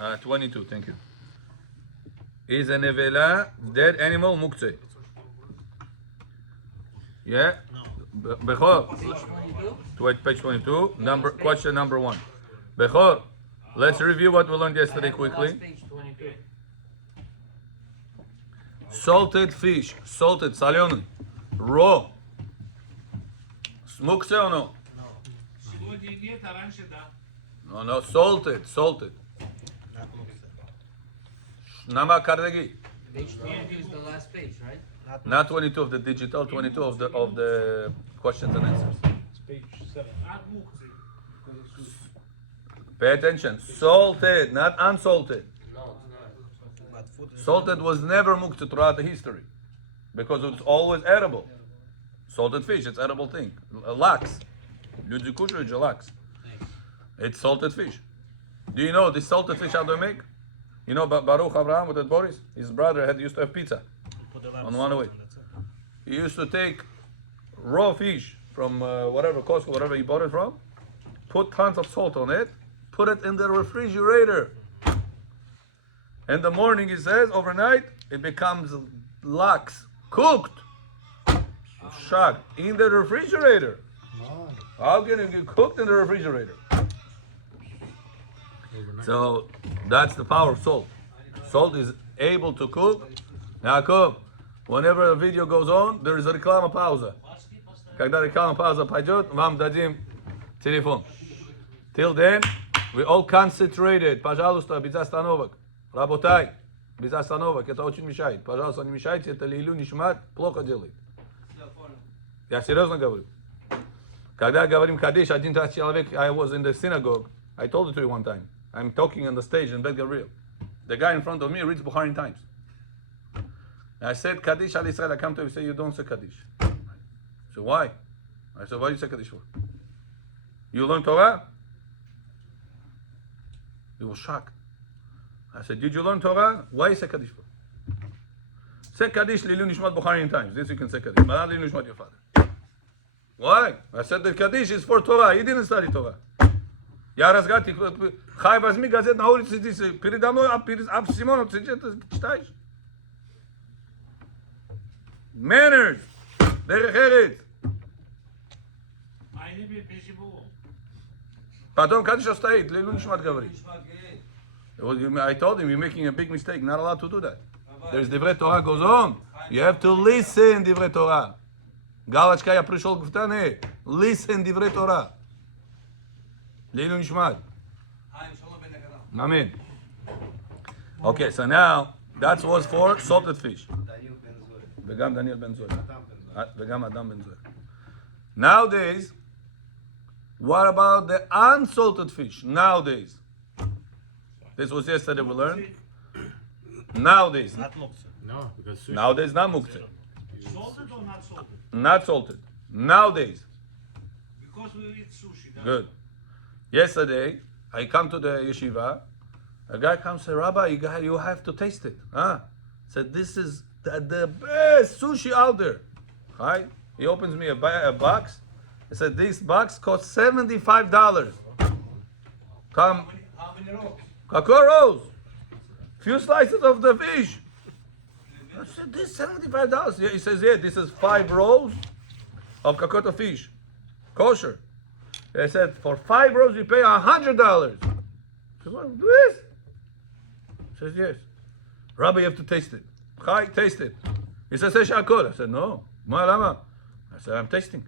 22, thank you. Is a nevela dead animal muktzeh? Yeah? Bechor. Page 22. Question number 1. Bechor. Let's review what we learned yesterday quickly. Salted fish. Salted, salyon. Raw. Muktzeh or no? No, salted. Nama Kardegi. Page 22 is the last page, right? Not 22 of the digital, 22 of the questions and answers. It's page 7. Pay attention. Salted, not unsalted. No, it's not. Salted was never muktzeh throughout the history because it's always edible. Salted fish, it's edible thing. Laks. Laks. It's salted fish. Do you know this salted fish how they make? You know Baruch Avraham with Boris? His brother used to have pizza on one way. He used to take raw fish from whatever Costco, whatever he bought it from, put tons of salt on it, put it in the refrigerator. In the morning, he says, overnight, it becomes lax, cooked. Shocked. In the refrigerator. How can it get cooked in the refrigerator? So that's the power of salt. Salt is able to cook. Yaakov, whenever a video goes on, there is a реклама пауза. Когда реклама пауза пойдет, вам дадим телефон. Till then, we all concentrated. Пожалуйста, без остановок. Работай. Без остановок. Это очень мешает. Пожалуйста, не мешайте. Это лилю нишмат плохо делает. Я серьезно говорю. Когда говорим кадиш, один раз человек, I was in the synagogue. I told it to you one time. I'm talking on the stage in Bet Gabriel. The guy in front of me reads Bukhari Times. I said Kaddish al Israel. I come to him and say, you don't say Kaddish. So why? I said, why do you say Kaddish for? You learn Torah? He was shocked. I said, did you learn Torah? Why you say Kaddish for? Say Kaddish Lilu Nishmat Bukhari Times. This you can say Kaddish. But not Lilu Nishmat your father. Why? I said the Kaddish is for Torah. He didn't study Torah. Я разгадки, хай возьми газет на улице, иди, передо мной, об Симонов, ты читаешь? Manners, דרך ארץ. Потом Kaddish стоит, лилу нишмат говорит. I told him, you're making a big mistake, not allowed to do that. There's Divrei Torah goes on. You have to listen Divrei Torah. Галочка, я пришел к Ftane. Listen Divrei Torah. Leilu Nishmat. Amen. Okay, so now that was for salted fish. Vegam Daniel Ben Zoy. Vegam Adam Ben Zoy. Nowadays, what about the unsalted fish? Nowadays. This was yesterday we learned. Nowadays. Not muktzeh. No, because sushi. Nowadays not muktzeh. Salted or not salted? Not salted. Nowadays. Because we eat sushi. That's Good. Yesterday, I come to the yeshiva. A guy comes and says, Rabbi, you have to taste it. Said, this is the best sushi out there. Right? He opens me a box. He said, this box costs $75. Come. how many rolls? Kakor rolls. Few slices of the fish. I said, this $75. Yeah, he says, yeah, this is 5 rolls of kakota fish. Kosher. I said, for 5 rolls you pay $100. I said, what, this? He says, yes. Rabbi, you have to taste it. Hi, taste it. He says, Shakol. I said, no. I said, I'm tasting.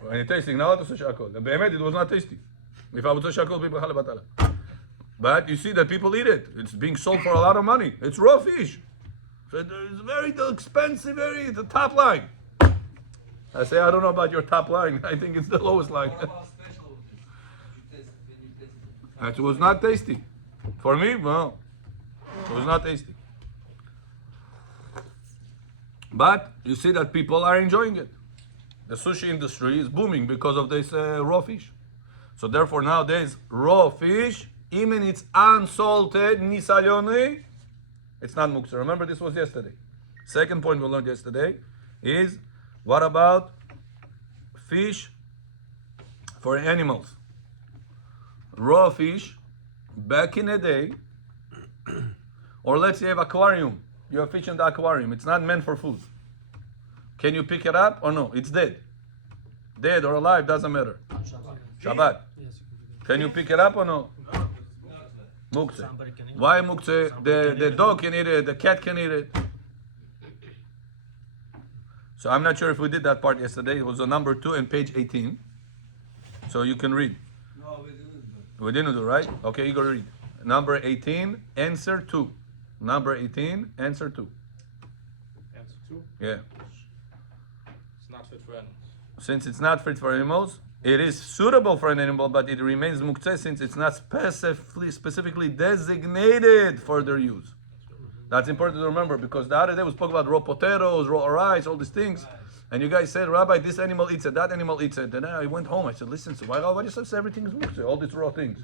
When you're tasting, now to say Shakol. It was not tasty. If I would say Shakol, people would batala. But you see that people eat it. It's being sold for a lot of money. It's raw fish. So it's very expensive, the top line. I say, I don't know about your top line. I think it's the lowest line. What about special? When you taste It was not tasty. For me, well, it was not tasty. But you see that people are enjoying it. The sushi industry is booming because of this raw fish. So therefore nowadays, raw fish, even it's unsalted, nisalyoni, it's not muktzah. Remember this was yesterday. Second point we learned yesterday is, what about fish for animals? Raw fish back in the day, or let's say you have aquarium. You have fish in the aquarium. It's not meant for food. Can you pick it up or no? It's dead. Dead or alive, doesn't matter. Shabbat. Can you pick it up or no? Muktzeh. Why muktzeh? The dog can eat it, the cat can eat it. So I'm not sure if we did that part yesterday. It was on number 2 and page 18. So you can read. No, we didn't. We didn't do, right? Okay, you go read. Number 18, answer 2. Number 18, answer 2. Answer 2. Yeah. It's not fit for animals. Since it's not fit for animals, it is suitable for an animal, but it remains muktzeh since it's not specifically designated for their use. That's important to remember because the other day we spoke about raw potatoes, raw rice, all these things. And you guys said, Rabbi, this animal eats it, that animal eats it. Then I went home. I said, listen, so why do you say everything is muktzeh, all these raw things?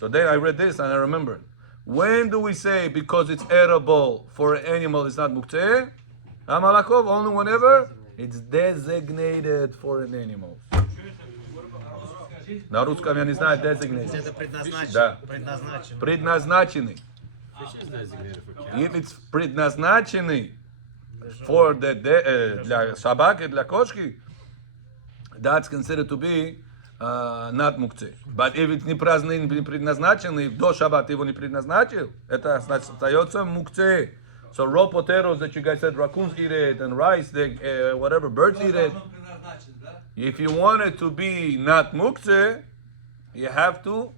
So then I read this and I remembered. When do we say because it's edible for an animal it's not muktzeh? Amalakov, only whenever it's designated for an animal. На русском я не знаю designated. Это предназначено. Да. Предназначено. Предназначенный. If it's предназначенный for для собаки, для кошки, that's considered to be not muktzeh. But if it's не предназначенный, до шаббата его не предназначил, это значит остается muktzeh. So raw potatoes that you guys said raccoons eat it and rice, whatever birds eat it. If you want it to be not muktzeh, you have to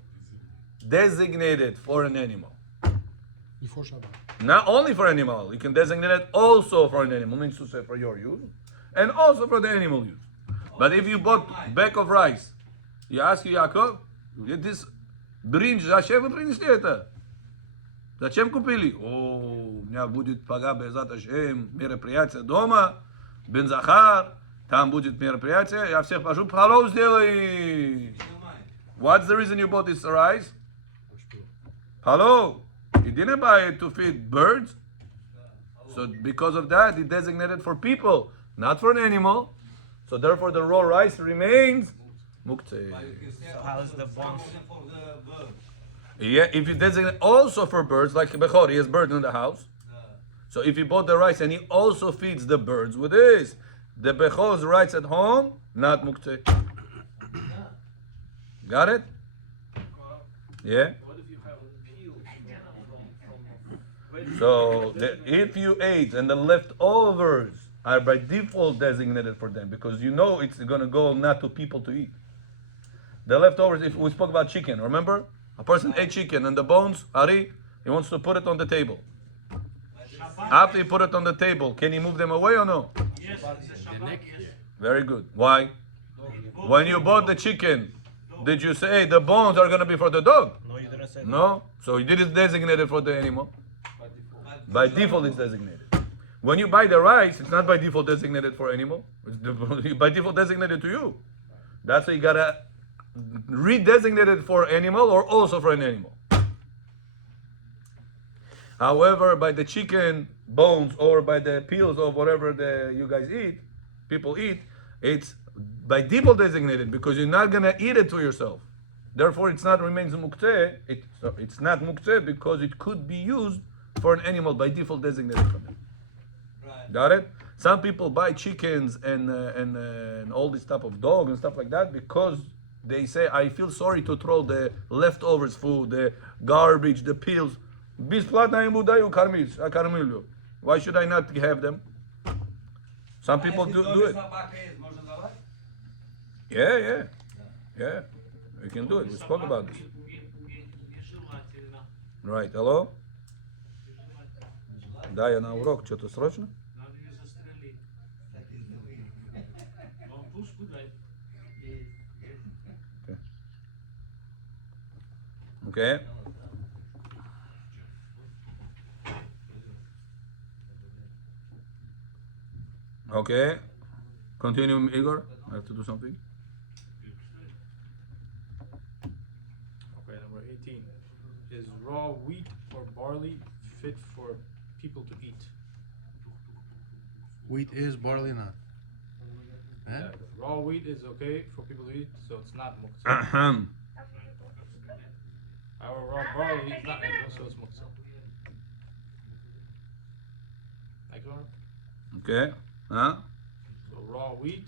designate it for an animal. Before Shabbat. Not only for animal, you can designate it also for an animal, means to say for your use, and also for the animal use. But if you bought bag of rice, you ask Yaakov, this brinj, зачем вы принесли это? Зачем купили? О, у меня будет пога безат Ашем, мероприятие дома, бен Захар, там будет мероприятие, я всех прошу, пхалов сделай. What's the reason you bought this rice? Hello? You didn't buy it to feed birds. So because of that, it designated for people, not for an animal. So therefore the raw rice remains muktzeh. So how is the bones? For the bird. Yeah, if you designate also for birds, like Bechor, he has birds in the house. So if he bought the rice and he also feeds the birds with this, the Bechor's rice at home, not muktzeh. Got it? Yeah? What if you have peels So if you ate and the leftovers are by default designated for them because you know it's going to go not to people to eat. The leftovers, if we spoke about chicken, remember? A person ate chicken and the bones, Ari, he wants to put it on the table. After he put it on the table, can he move them away or no? Yes, the Shabbat, yes. Very good. Why? When you bought the chicken, did you say, hey, the bones are going to be for the dog? No, you didn't say that. No. So you did it designated for the animal. By default, it's designated. When you buy the rice, it's not by default designated for animal. It's by default designated to you. That's why you gotta redesignate it for animal or also for an animal. However, by the chicken bones or by the peels of whatever you guys eat, people eat, it's by default designated because you're not gonna eat it to yourself. Therefore, it's not remains muktzeh. It's not muktzeh because it could be used for an animal by default designated for them. Right. Got it? Some people buy chickens and all this type of dog and stuff like that because they say, I feel sorry to throw the leftovers food, the garbage, the peels. Бесплатно ему даю кормить, кормилю. Why should I not have them? Some people do it. Yeah. We can do it. We spoke about this. Нежелательно. Right, hello? Да, я на урок. Что-то срочно? Надо ее застрелить. Он пушку дай. Okay. Okay. Continue, Igor. I have to do something. Okay, number 18. Is raw wheat or barley fit for people to eat? Wheat is, barley not. Eh? Yeah, raw wheat is okay for people to eat, so it's not muktzeh. Ahem. Our raw barley is not edible, so it's muktzah. Like Okay. Huh? so raw wheat,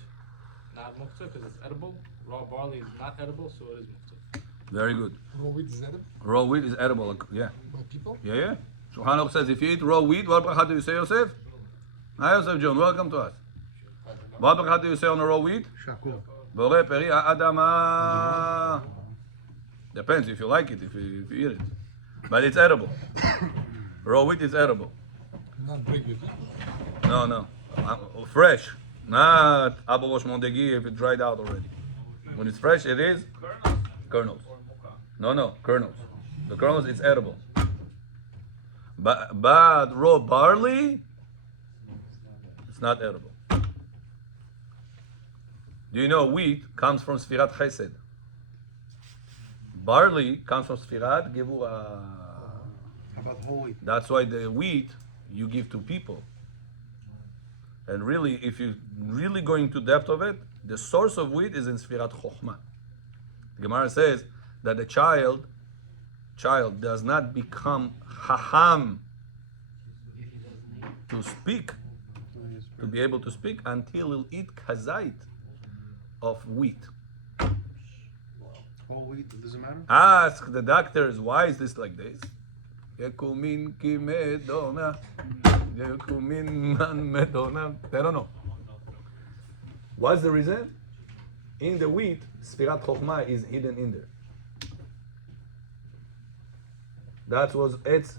not muktzah because it's edible. Raw barley is not edible, so it is muktzah. Very good. Raw wheat is edible Raw wheat is edible. Yeah. by people. Yeah. Shulchan Aruch says if you eat raw wheat, what bracha do you say, Yosef? Hi, Yosef John. Welcome to us. What bracha do you say on the raw wheat? Shakul. Borei peri ha'adama. Depends if you like it, if you eat it. But it's edible. Raw wheat is edible. Not break with it. No. Fresh. Not Abu Rosh Mondegi if it's dried out already. When it's fresh, it is kernels. No, kernels. The kernels, it's edible. But raw barley, it's not edible. Do you know wheat comes from Sfirat Chesed? Barley comes from Sfirat Gevura. How about whole wheat? That's why the wheat you give to people. And really, if you're really going to depth of it, the source of wheat is in Sfirat Chokhmah. The Gemara says that the child does not become Chacham to speak, to be able to speak, until he'll eat kazait of wheat. Whole wheat, doesn't matter? Ask the doctors, why is this like this? Yekumin ki medona. Yekumin man medona. They don't know. What's the reason? In the wheat, Sfirat Chokhmah is hidden in there. That was Etz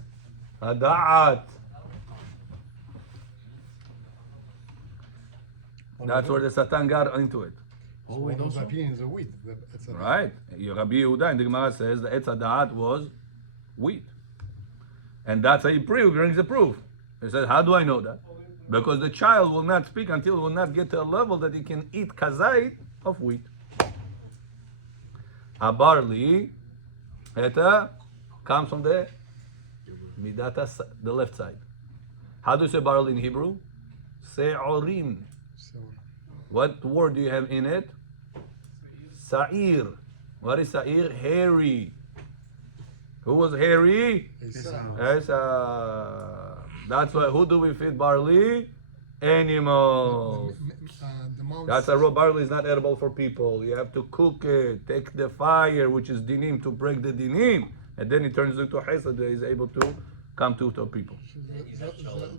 Hada'at. That's where the Satan got into it. Whole wheat also? Opinions of wheat. It's a Right. Rabbi Yehuda in the Gemara says the Etz Hada'at was wheat. And that's how he brings the proof. He said, how do I know that? Because the child will not speak until he will not get to a level that he can eat kazait of wheat. A barley, eta, comes from the midata, the left side. How do you say barley in Hebrew? Se'orim. So, What word do you have in it? Sa'ir. What is sa'ir? Hairy. Who was hairy? Esa. That's why, who do we feed barley? Animals. the mouse. That's why raw barley is not edible for people. You have to cook it, take the fire, which is dinim, to break the dinim, and then it turns into hesed that is able to come to people.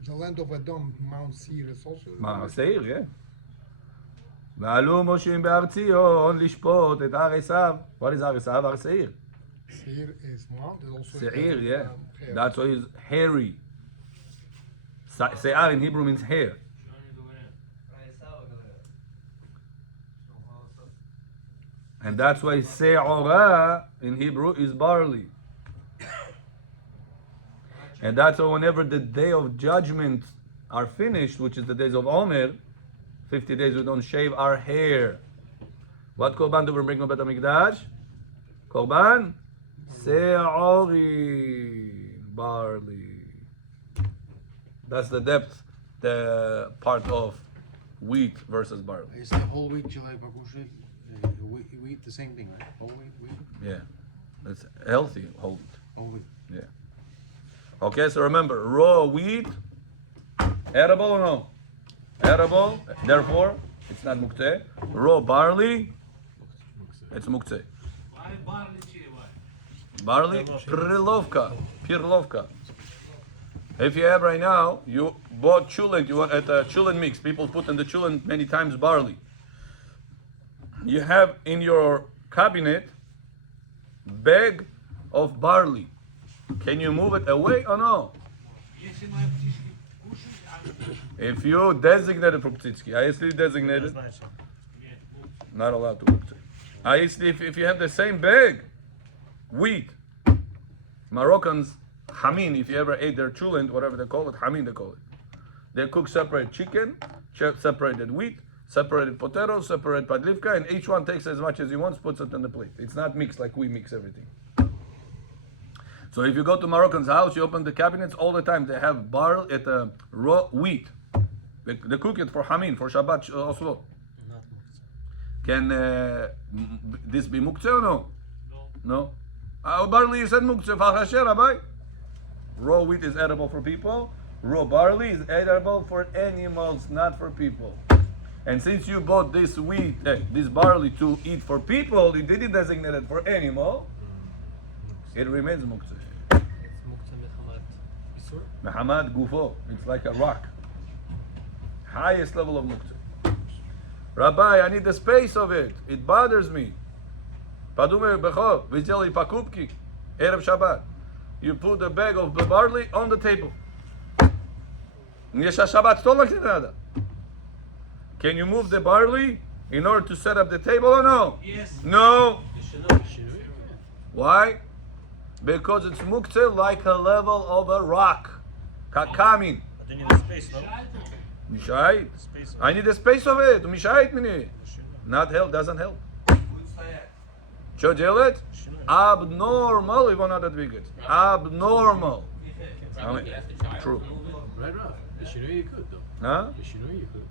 The land of Edom, Mount Seir is also. Seir, yeah. ועלו מושים בארציון לשפוט את הר עשיו. What is הר עשיו? הר seir. Seir is Mount. Is also. Seir, yeah. That's why it's hairy. Seir in Hebrew means hair. And that's why se'ora in Hebrew is barley. And that's why whenever the day of judgment are finished, which is the days of Omer, 50 days we don't shave our hair. What korban do we bring on Bet HaMikdash? Korban? Se'ori, barley. That's the depth, the part of wheat versus barley. Is the whole wheat chile bakushe? We eat the same thing, right? Whole wheat? Yeah, it's healthy whole wheat. Whole wheat. Yeah. Okay, so remember, raw wheat, edible or no? Edible, therefore, it's not muktzeh. Raw barley, it's muktzeh. Why barley chili? Why? Barley, pirlovka. If you have right now, you bought chulent, you want at a chulent mix. People put in the chulent many times barley. You have in your cabinet bag of barley. Can you move it away or no? Если мои птички кушают, If you designated for Ptitsky, I still designated, Значит, not allowed to cook. If you have the same bag, wheat, Moroccans, hamin, if you ever ate their chulent, whatever they call it, hamin they call it. They cook separate chicken, separated wheat, separated potatoes, separate padlivka, and each one takes as much as he wants, puts it on the plate. It's not mixed like we mix everything. So if you go to Moroccan's house, you open the cabinets all the time. They have barley, raw wheat. They cook it for hamin, for Shabbat also. not muktzah. Can this be muktzeh or no? no. No. Barley, you said muktzeh. Falchasher, Rabbi. Raw wheat is edible for people. Raw barley is edible for animals, not for people. And since you bought this wheat, this barley to eat for people, you didn't designate it for animal. It remains muktzeh. Mehamad gufo. It's like a rock. Highest level of muktzeh. Rabbi, I need the space of it. It bothers me. Padume bechov, v'teli pakupki, erev Shabbat. You put the bag of barley on the table. Can you move the barley in order to set up the table or no? Yes. No. Why? Because it's muktzeh like a level of a rock. Kakamin. But then you need space, no? Mishait. Space. I need the space of it. Mishait mini. Not help, doesn't help. Что делать? Abnormal, if not that big. Abnormal. I mean, true. Right, Rav. The Shinoi you could, though. Huh? The Shinoi you could.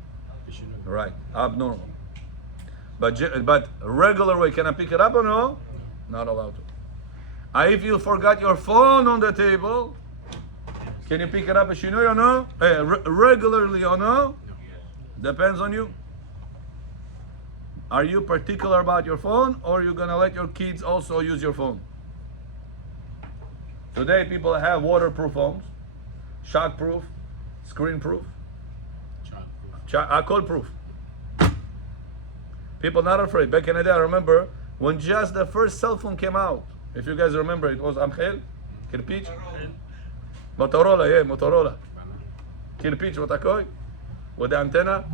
The Shinoi. Right. Abnormal. But regular way, can I pick it up or no? Not allowed to. If you forgot your phone on the table, can you pick it up a shinoi or no? Regularly or no? Depends on you. Are you particular about your phone, or are you gonna let your kids also use your phone? Today people have waterproof phones, shockproof, screen-proof, alcohol-proof. People not afraid. Back in the day, I remember when just the first cell phone came out. If you guys remember, it was Amchel, Kirpich, Motorola, yeah, Motorola. Kirpich, what I call with the antenna.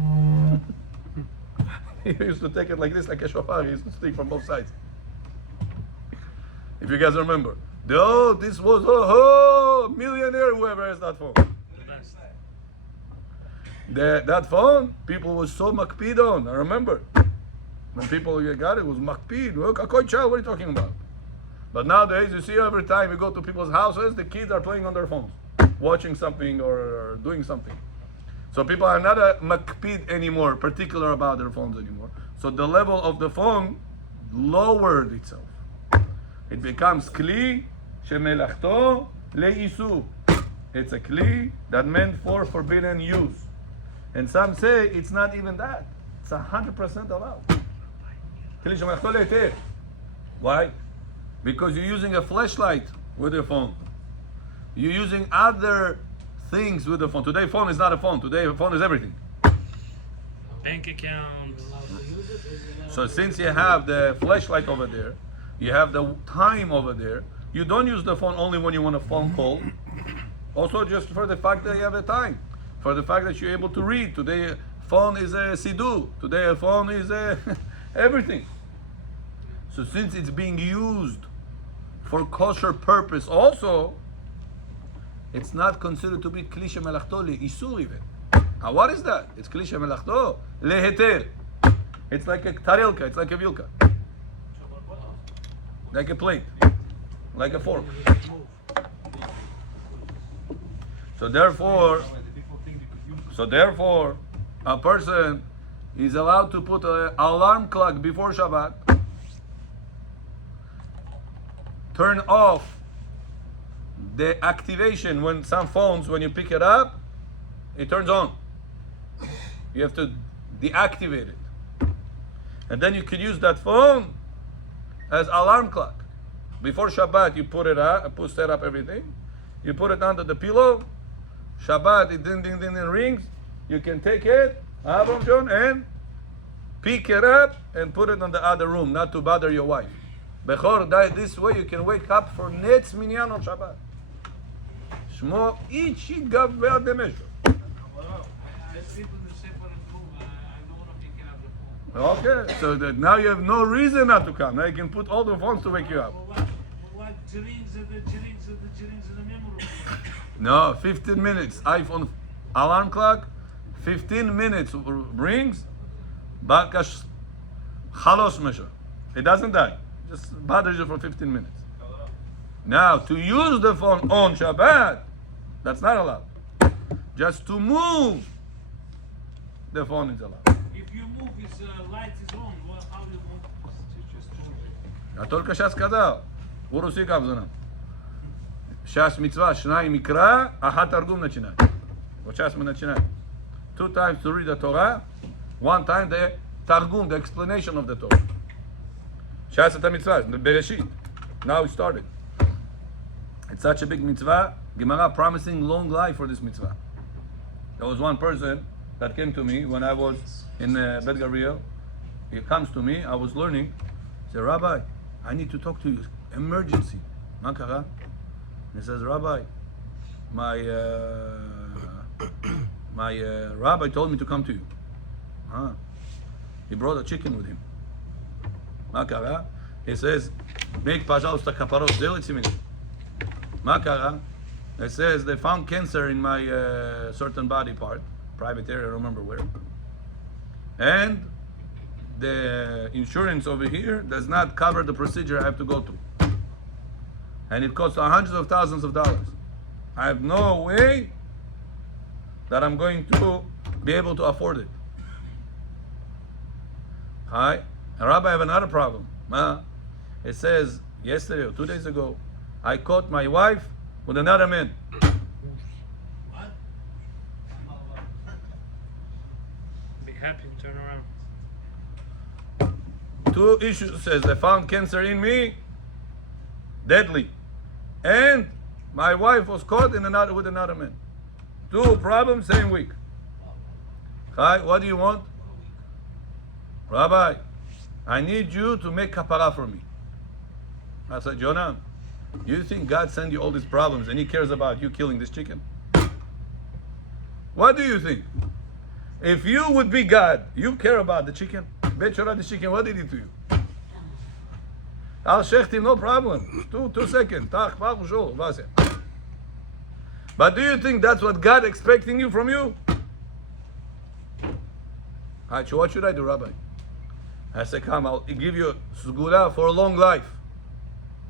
He used to take it like this, like a shofar. He used to speak from both sides. If you guys remember. This was millionaire, whoever has that phone. That phone, people was so makpid on. I remember. When people got it was makpid. Look, what are you talking about? But nowadays, you see every time you go to people's houses, the kids are playing on their phones, watching something or doing something. So people are not a makpid anymore, particular about their phones anymore. So the level of the phone lowered itself. It becomes kli shemelachto leisu. It's a kli that meant for forbidden use. And some say it's not even that. It's 100% allowed. Kli shemelachto leiter. Why? Because you're using a flashlight with your phone. You're using other things with the phone. Today, phone is not a phone. Today, a phone is everything. Bank account. So since you have the flashlight over there, you have the time over there, you don't use the phone only when you want a phone call. Also just for the fact that you have the time. For the fact that you're able to read. Today, phone is a siddur. Today, a phone is a everything. So since it's being used for kosher purpose also, it's not considered to be kli shemelachto le'isur even. What is that? It's kli shemelachto leheter. It's like a tarelka, it's like a vilka. Like a plate, like a fork. So therefore, a person is allowed to put an alarm clock before Shabbat, turn off the activation when some phones, when you pick it up, it turns on. You have to deactivate it. And then you can use that phone as alarm clock. Before Shabbat, you put it up, set up everything. You put it under the pillow. Shabbat, it ding, ding, ding, ding, rings. You can take it, and pick it up and put it in the other room, not to bother your wife. Bechor, this way you can wake up for Netz Minyan on Shabbat. Shmo ichi gaveh demesho. People in the separate room. I don't want to pick up the phone. Okay, so that now you have no reason not to come. Now you can put all the phones to wake you up. What rings and the rings and the rings in the memory? No, 15 minutes. iPhone alarm clock, 15 minutes rings. Bakash chalos mesha. It doesn't die. Just bothers you for 15 minutes. Now, to use the phone on Shabbat, that's not allowed. Just to move, the phone is allowed. If you move, his light is on. Well, how you move? Я только сейчас сказал. Urusi kabzanam. Shas mitzvah, shnai mikra, ahat targum начинать. Вот сейчас мы начинаем. 2 times to read the Torah, 1 time the targum, the explanation of the Torah. Shas это mitzvah, the Bereshit. Now it started. It's such a big mitzvah. Gemara promising long life for this mitzvah. There was one person that came to me when I was in Bet Gabriel. He comes to me, I was learning. He said, Rabbi, I need to talk to you. Emergency. Ma kara? He says, Rabbi, my rabbi told me to come to you. He brought a chicken with him. Ma kara? He says, make пожалуйста капарот, сделайте мне. Ma kara? It says they found cancer in my certain body part, private area, I don't remember where. And the insurance over here does not cover the procedure I have to go through. And it costs hundreds of thousands of dollars. I have no way that I'm going to be able to afford it. Hi. And Rabbi, I have another problem. It says yesterday or 2 days ago, I caught my wife with another man. Be happy and turn around. 2 issues says they found cancer in me, deadly, and my wife was caught with another man. 2 problems same week. Hi, what do you want? Rabbi, I need you to make kapara for me. I said, Jonah, you think God sent you all these problems and He cares about you killing this chicken? What do you think? If you would be God, you care about the chicken? Bet the chicken, what did he do to you? Al Shechtim, no problem. 2 seconds. But do you think that's what God expecting you from you? What should I do, Rabbi? I said, come, I'll give you sgula for a long life.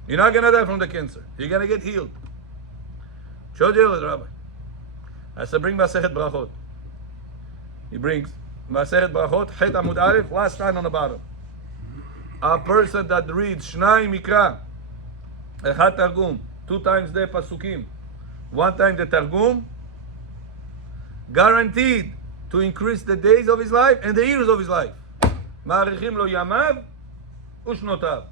You're not going to die from the cancer. You're going to get healed. Show you, Rabbi. I said, bring Masechet Brachot. He brings Masechet Brachot, Het Amud Aleph, last line on the bottom. A person that reads Shnai Mikra, Echad Targum, 2 times the Pasukim, 1 time the Targum, guaranteed to increase the days of his life and the years of his life. Ma'arichim lo yamav ushnotav.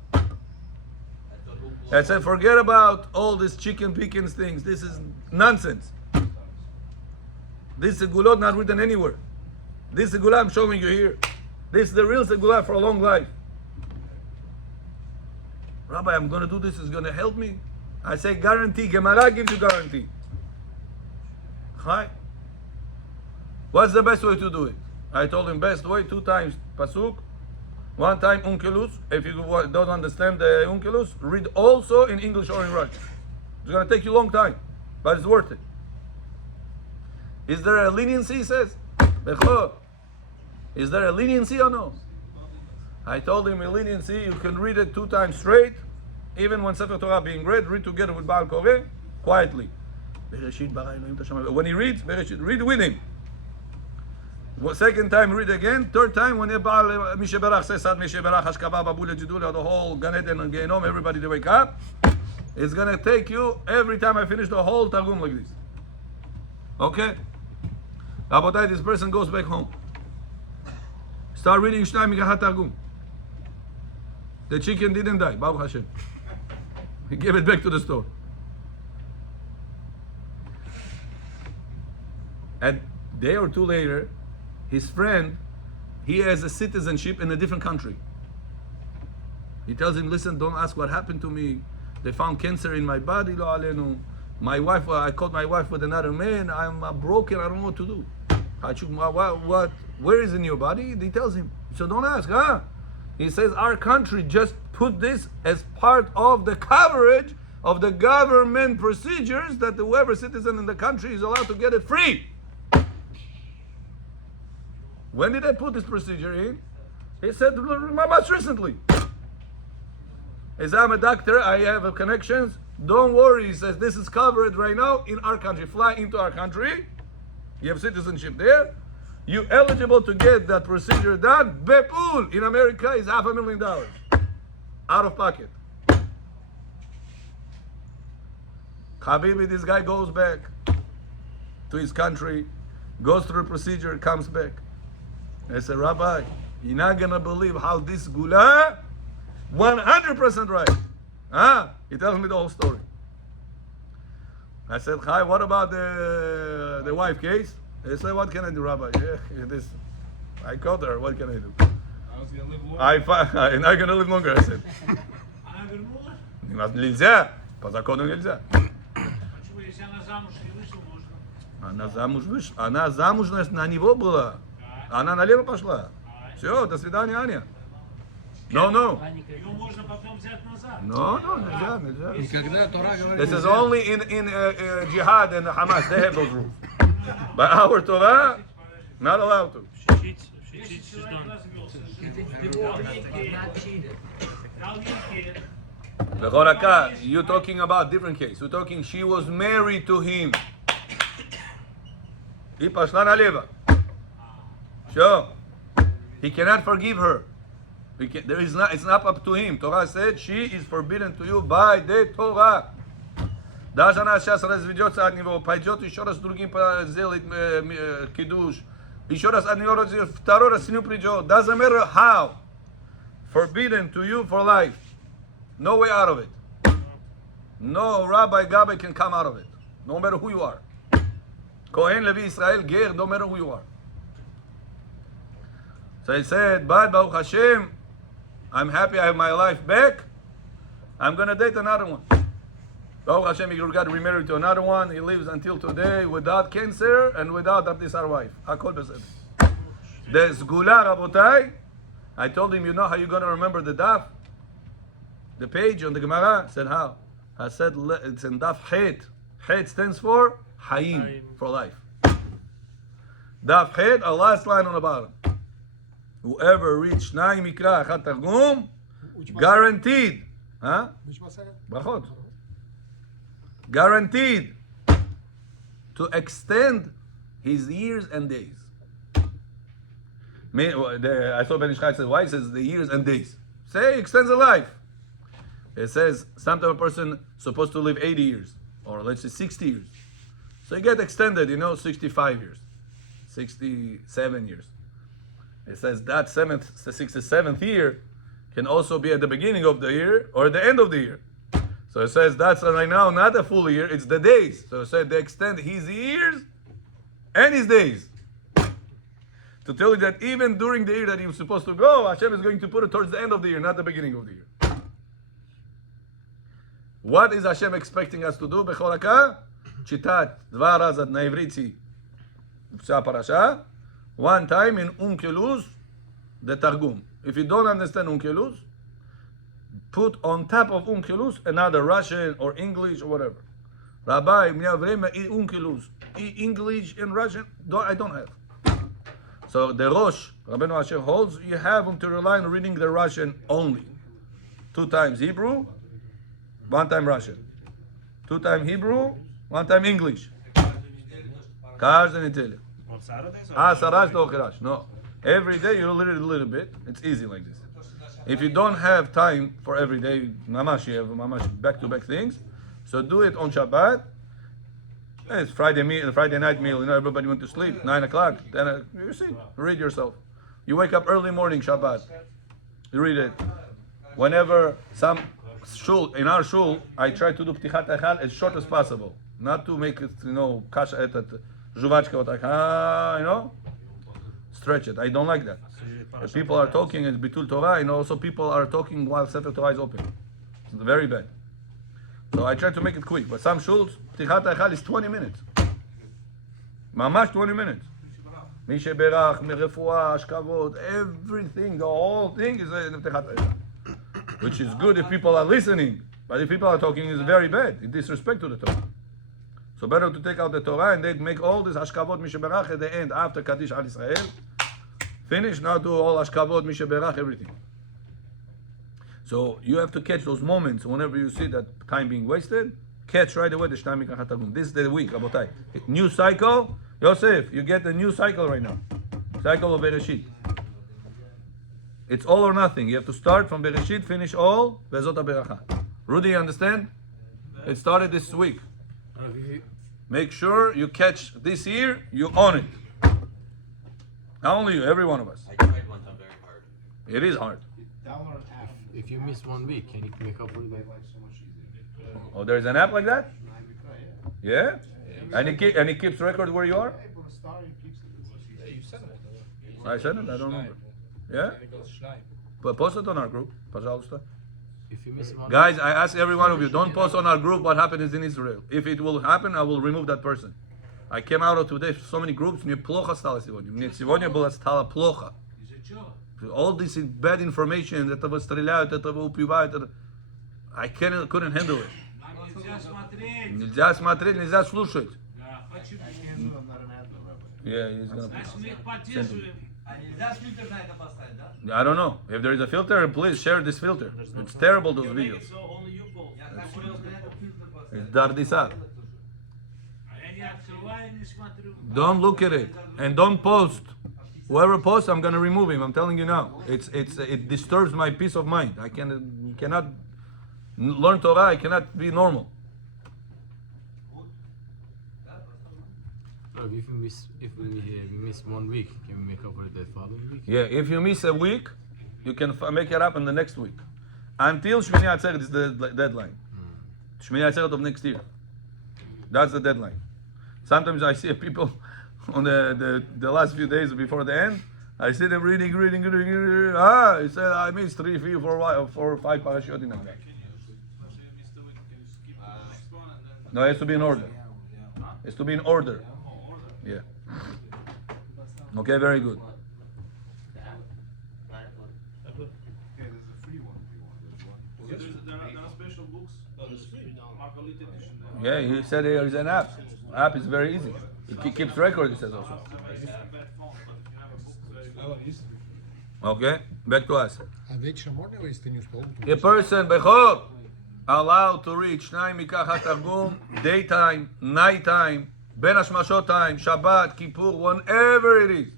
I said, forget about all this chicken pickings things. This is nonsense. This segulot not written anywhere. This segula I'm showing you here. This is the real segula for a long life. Rabbi, I'm going to do this. It's going to help me. I say guarantee. Gemara gives you guarantee. Hi. What's the best way to do it? I told him best way 2 times pasuk, 1 time unkelus. If you don't understand the unkelus, read also in English or in Russian. It's going to take you a long time, but it's worth it. Is there a leniency? He says. Is there a leniency or no? I told him a leniency. You can read it 2 times straight, even when Sefer Torah being read. Read together with Baal Koreh quietly. When he reads, read with him. 2nd time, read again. 3rd time, when Mishe Berach says, Mishe Berach, Hashkava, Babule, Jidule, the whole Gan Eden and Gehinom, everybody to wake up. It's going to take you every time I finish the whole Targum like this. Okay? Rabotai, this person goes back home. Start reading Shnai Mikra Targum. The chicken didn't die, Baruch Hashem. He gave it back to the store. A day or 2 later, his friend, he has a citizenship in a different country. He tells him, listen, don't ask what happened to me. They found cancer in my body, lo alenu. My wife, I caught my wife with another man. I'm broken, I don't know what to do. What? Where is it in your body? He tells him. So don't ask, huh? He says, our country just put this as part of the coverage of the government procedures that whoever citizen in the country is allowed to get it free. When did I put this procedure in? He said, much recently. He said, I'm a doctor, I have connections. Don't worry, he says, this is covered right now in our country. Fly into our country. You have citizenship there. You're eligible to get that procedure done. Bepul in America is $500,000 out of pocket. Habibi, this guy goes back to his country, goes through the procedure, comes back. I said, Rabbi, you're not gonna believe how this gula, 100% right. Huh? He tells me the whole story. I said, hi, what about the wife case? He said, what can I do, Rabbi? Yeah, this, I caught her, what can I do? I was gonna live more. I'm not gonna live longer, I said. Нельзя, по закону нельзя. Почему, если она замуж не вышла, можно? Она замуж вышла, она замужность на него была. Она налево пошла. Все, до свидания, Аня. No. Ее можно потом взять назад. No, нельзя. И когда Тора говорит, This is only in jihad and Hamas. They have those rules. But our Torah, not allowed to. She cheats, Если she's человек done. развелся, Not cheated. дал ей гет, Bechoraka, you're talking about different case. You're talking she was married to him. И пошла налево. Sure. He cannot forgive her. It's not up to him. Torah said she is forbidden to you by the Torah. Даже она сейчас разведется от него, пойдет еще раз другим сделать кидуш, еще раз от него второй раз с ним придет. Doesn't matter how. Forbidden to you for life. No way out of it. No Rabbi Gabi can come out of it. No matter who you are. Kohen, Levi, Israel, Ger, no matter who you are. So he said, but Baruch Hashem, I'm happy I have my life back. I'm going to date another one. Baruch Hashem, he got remarried to another one. He lives until today without cancer and without Abdisar wife. Hakol beseder. The Sgula, Rabotai, I told him, you know how you're going to remember the daf? The page on the Gemara? Said how? I said it's in daf Het. Het stands for Hayim, for life. Daf Het, our last line on the bottom. Whoever reached Shnai Mikra Achat Targum, guaranteed. Huh? Brachot. Guaranteed to extend his years and days. I saw Ben Ishchai said, why? He says the years and days. Say extends the life. It says sometimes a person supposed to live 80 years, or let's say 60 years. So you get extended, 65 years, 67 years. It says that the 67th year can also be at the beginning of the year or at the end of the year. So it says that's right now not a full year, it's the days. So it said they extend his years and his days. To tell you that even during the year that he was supposed to go, Hashem is going to put it towards the end of the year, not the beginning of the year. What is Hashem expecting us to do? Bechoraka, Chitat, Dvar Azad na Ivriti, Psa Parasha, one time in Unkeluz, the Targum. If you don't understand Unkeluz, put on top of Unkeluz another Russian or English or whatever. Rabbi, Unkeluz, English and Russian, I don't have. So the Rosh, Rabbi Moshe holds, you have him to rely on reading the Russian only. 2 times Hebrew, 1 time Russian. 2 times Hebrew, 1 time English. Каждый неделю. On Saturdays? Sarash no Kirash. No. Every day you read it a little bit. It's easy like this. If you don't have time for every day, mamash, you have mamash back-to-back things. So do it on Shabbat. It's Friday night meal. Everybody went to sleep. 9 o'clock. Then you see, read yourself. You wake up early morning Shabbat. You read it. Whenever some shul in our shul, I try to do ptichat echal as short as possible, not to make it kasha etat zhuvachka stretch it. I don't like that. If people are talking, it's bitul Torah, and also people are talking while Sefer Torah is open. It's very bad. So I try to make it quick. But some shuls, ptichat echal is 20 minutes. Mamash 20 minutes. Mishe berach, refuah, ashkavod, everything, the whole thing is ptichat echal. Which is good if people are listening. But if people are talking, it's very bad. It's disrespect to the Torah. So better to take out the Torah and then make all this Ashkavot Misheberach at the end after Kaddish Al Israel. Finish, now do all Ashkavot Misheberach, everything. So you have to catch those moments whenever you see that time being wasted. Catch right away the Shnai Mikra Hatagum. This is the week, Rabotai. New cycle. Yosef, you get the new cycle right now. Cycle of Bereshit. It's all or nothing. You have to start from Bereshit, finish all, Vezot HaBeracha. Rudy, you understand? It started this week. Make sure you catch this year, you own it. Not only you, every one of us. I tried one time very hard. It is hard. Download an app. If you miss 1 week, can you make up for it? Oh, there's an app like that? Yeah? And it keeps record where you are? I said it? I don't remember. Yeah? But post it on our group. Пожалуйста. If you miss 1 Guys, I ask every one of you, don't post on our group what happened in Israel. If it will happen, I will remove that person. I came out of today so many groups, мне плохо стало сегодня. Мне сегодня стало плохо. All this bad information, этого стреляют, этого убивают, I couldn't handle it. Нельзя смотреть, нельзя слушать. Yeah, he's gonna send it. I don't know. If there is a filter, please share this filter. It's terrible, those videos. It's dardisat. Don't look at it. And don't post. Whoever posts, I'm gonna remove him. I'm telling you now. It disturbs my peace of mind. I cannot learn Torah. I cannot be normal. If we miss 1 week, can we make up for it the following week? Yeah, if you miss a week, you can make it up in the next week. Until Shmini Atzeret is the deadline. Shmini Atzeret of next year. That's the deadline. Sometimes I see people on the last few days before the end. I see them reading. He said I missed 3, 4, 5 parashot in like that. No, it has to be in order. It has to be in order. Yeah. Okay, very good. Yeah, he said there is an app. App is very easy. It keeps record, he says also. Okay, back to us. A person, Bechor, allowed to reach Shnai Mikach HaTargum, daytime, nighttime, Ben Hashmashot time, Shabbat, Kippur, whenever it is.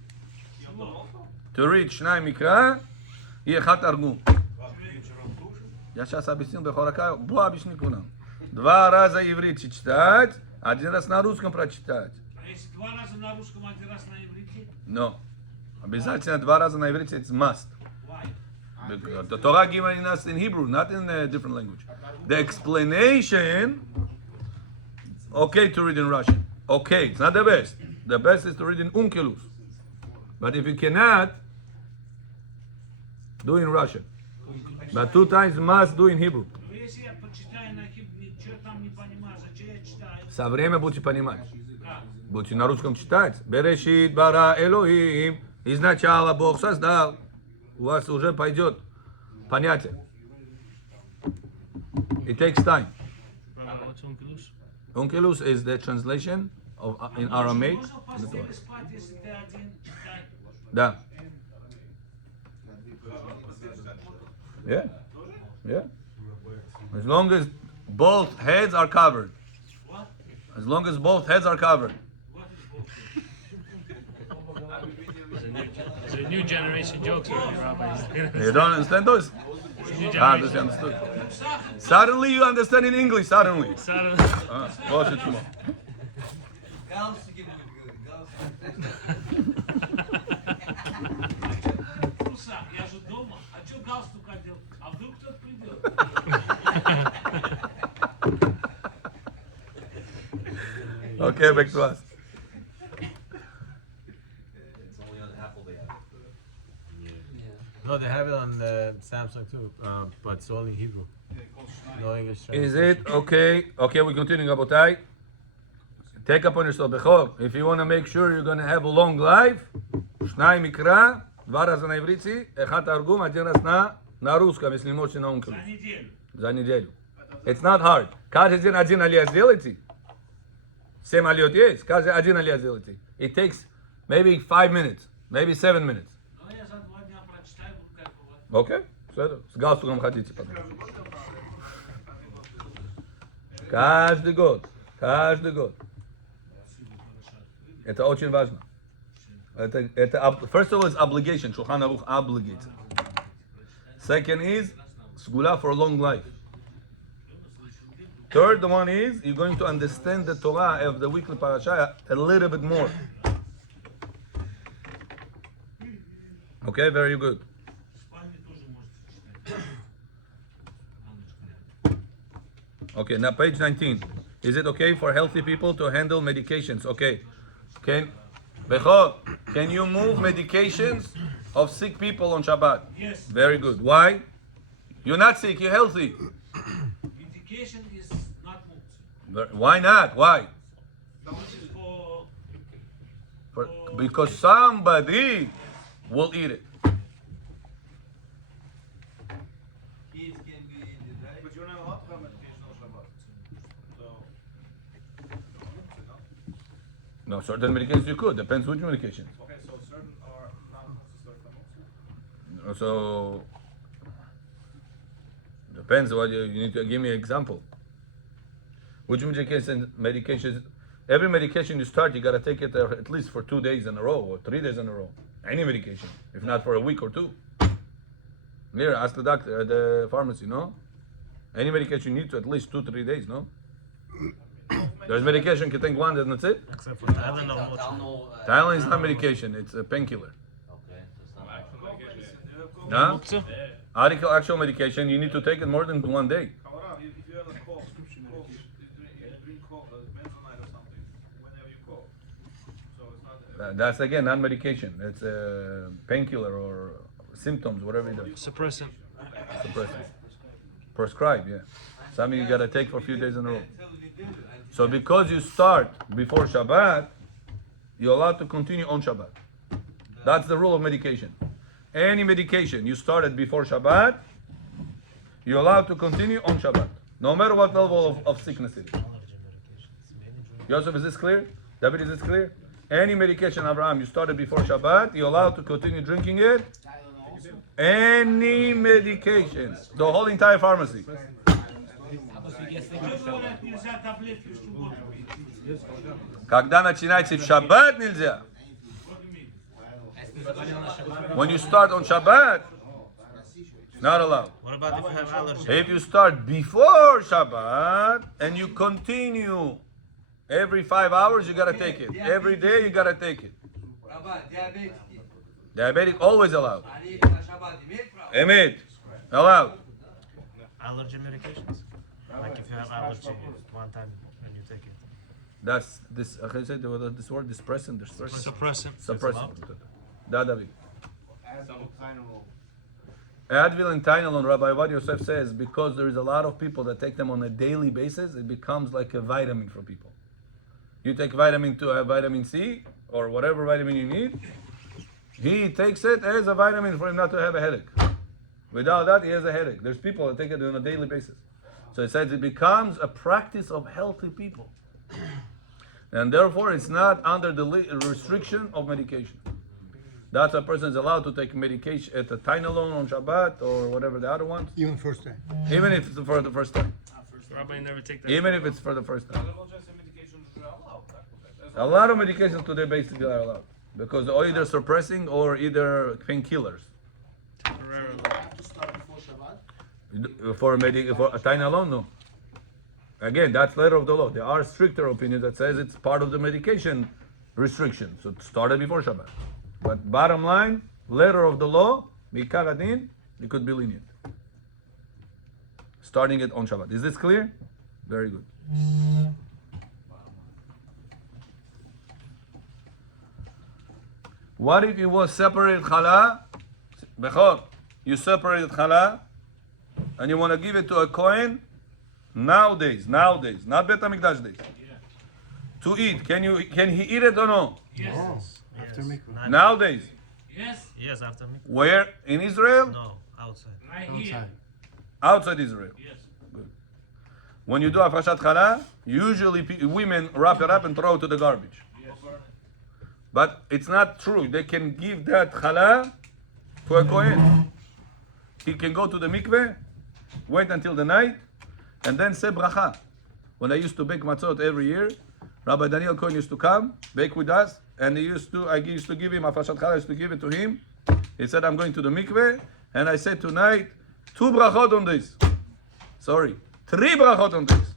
To reach Shnai Mikra, Yechat Targum. Я сейчас объяснил Бехоракаю, было объяснить нам. 2 раза иврит читать, 1 раз на русском прочитать. А если 2 раза на русском, 1 раз на иврите? No. Обязательно 2 раза на иврите, it's must. Why? The Torah given us in Hebrew, not in a different language. The explanation, okay to read in Russian. Okay, it's not the best. The best is to read in Unkelus. But if you cannot, do in Russian. But 2 times must do in Hebrew. Ну, если я почитаю на хибре, ничего там не понимаю, зачем я читаю? Со время будете понимать. Как? Будете на русском читать. Берешит бара Элохим. Изначало Бог создал. У вас уже пойдет понятие. It takes time. What's Unkelus? Unkelus is the translation of in Aramaic. Можно в постели спать, если ты один читать? Да. Yeah. Yeah. As long as both heads are covered. What? As long as both heads are covered. What is It's a new generation jokes already, Rabbi. You don't understand those? New Ah, this generation. you understood. Suddenly you understand in English. Suddenly. Suddenly. Watch it tomorrow. Руса, я же дома. А что галстук одел? А вдруг кто-то придет? Okay, back to us. It's only on Apple they have it. No, they have it on Samsung too, but it's all in Hebrew. No English. Is it okay? Okay, we're continuing, Abotai. Take upon yourself, Bechor. If you want to make sure you're going to have a long life, Shnai Mikra, 2 раза на иврите, Echad Targum, 1 раз на русском, если не можете на За Unkelus. неделю. За неделю. It's not hard. Каждый день 1 алия сделайте. 7 алиот есть. Каждый 1 алия сделайте. It takes maybe 5 minutes, maybe 7 minutes. Но я за 2 дня прочитаю, буду кайфовать. Okay? Все это. С галстуком хотите потом. Каждый год. Каждый год. Это очень важно. First of all, it's obligation. Shulchan Aruch obligates. Second is, sgula for a long life. Third one is you're going to understand the Torah of the weekly parasha a little bit more. Okay, very good. Спальни тоже можете читать. Okay, now page 19. Is it okay for healthy people to handle medications? Okay. Bechor, can you move medications of sick people on Shabbat? Yes. Very good. Why? You're not sick, you're healthy. Medication is not moved. Why not? Why? Which is for Because somebody will eat it. Kids can be in the diet. But you're not allowed to have medication on Shabbat. So, No, certain medications you could. Depends which medication. okay, so certain are not necessary for most. So depends what you need to give me an example. Which medications? Every medication you start, you gotta take it at least for 2 days in a row or 3 days in a row. Any medication, if not for a week or two. Here, ask the doctor at the pharmacy. No, any medication you need to at least 2-3 days. No, there's medication you can take one and that's it. Except for Thailand or Mochi. Tylenol is not medication; it's a painkiller. Okay, so it's not Huh? Muktzah? Actual medication, you need to take it more than 1 day. If you have a cold, prescription cold, you drink cold, benzoate or something, whenever you cold. So it's not. That's again not medication. It's a painkiller or symptoms, whatever it is. Suppressant. Suppressant. Prescribed, yeah. Something you gotta take for a few days in a row. So because you start before Shabbat, you're allowed to continue on Shabbat. That's the rule of medication. Any medication you started before Shabbat, you're allowed to continue on Shabbat, no matter what level of sickness it is. Yosef, is this clear? David, is this clear? Any medication, Abraham, you started before Shabbat, you're allowed to continue drinking it. Any medication, the whole entire pharmacy. Что говорят, нельзя таблетки в субботу пить? Когда начинается в Шаббат, нельзя. When you start on Shabbat, not allowed. What about if you have allergy? If you start before Shabbat and you continue every 5 hours, you gotta take it. Every day you gotta take it. Rabbi, diabetic. Diabetic always allowed. Ani Shabbat, Emet, allowed. Allergy medications? Like if you have allergy one time when you take it. That's this. How you say this word? Suppressant. Suppressant. Suppressant. David. Advil and Tylenol, Rabbi Avad Yosef says, because there is a lot of people that take them on a daily basis, it becomes like a vitamin for people. You take vitamin 2, vitamin C, or whatever vitamin you need. He takes it as a vitamin for him not to have a headache. Without that, he has a headache. There's people that take it on a daily basis. So he says it becomes a practice of healthy people. And therefore, it's not under the restriction of medication. That's a person is allowed to take medication at a Tylenol on Shabbat or whatever the other ones, Even first time. even if it's for the first time. Rabbi never take that. Even if it's for the first time. Medications are allowed. A lot of medications today basically are allowed because they're either suppressing or either painkillers. Temporarily. For a Tylenol, no. Again, that's letter of the law. There are stricter opinions that says it's part of the medication restriction. So it started before Shabbat. But bottom line, letter of the law, Mikar Adin, it could be lenient. Starting it on Shabbat. Is this clear? Very good. What if you was separate challah? Bechor, you separated challah and you want to give it to a Kohen nowadays, not Bet HaMikdash days. To eat. Can he eat it or no? Yes. After mikvah. Nowadays. Yes. Yes, after me. Where? In Israel? No, outside. Right here. Outside Israel. Yes. When you do Afrashat Challah, usually women wrap it up and throw it to the garbage. But it's not true. They can give that Challah to a Kohen. He can go to the mikveh, wait until the night, and then say bracha. When I used to bake matzot every year, Rabbi Daniel Cohen used to come, bake with us, and I used to give him Afrashat Challah, I used to give it to him. He said, I'm going to the mikveh, and I said tonight, 2 brachot on this. Sorry, 3 brachot on this.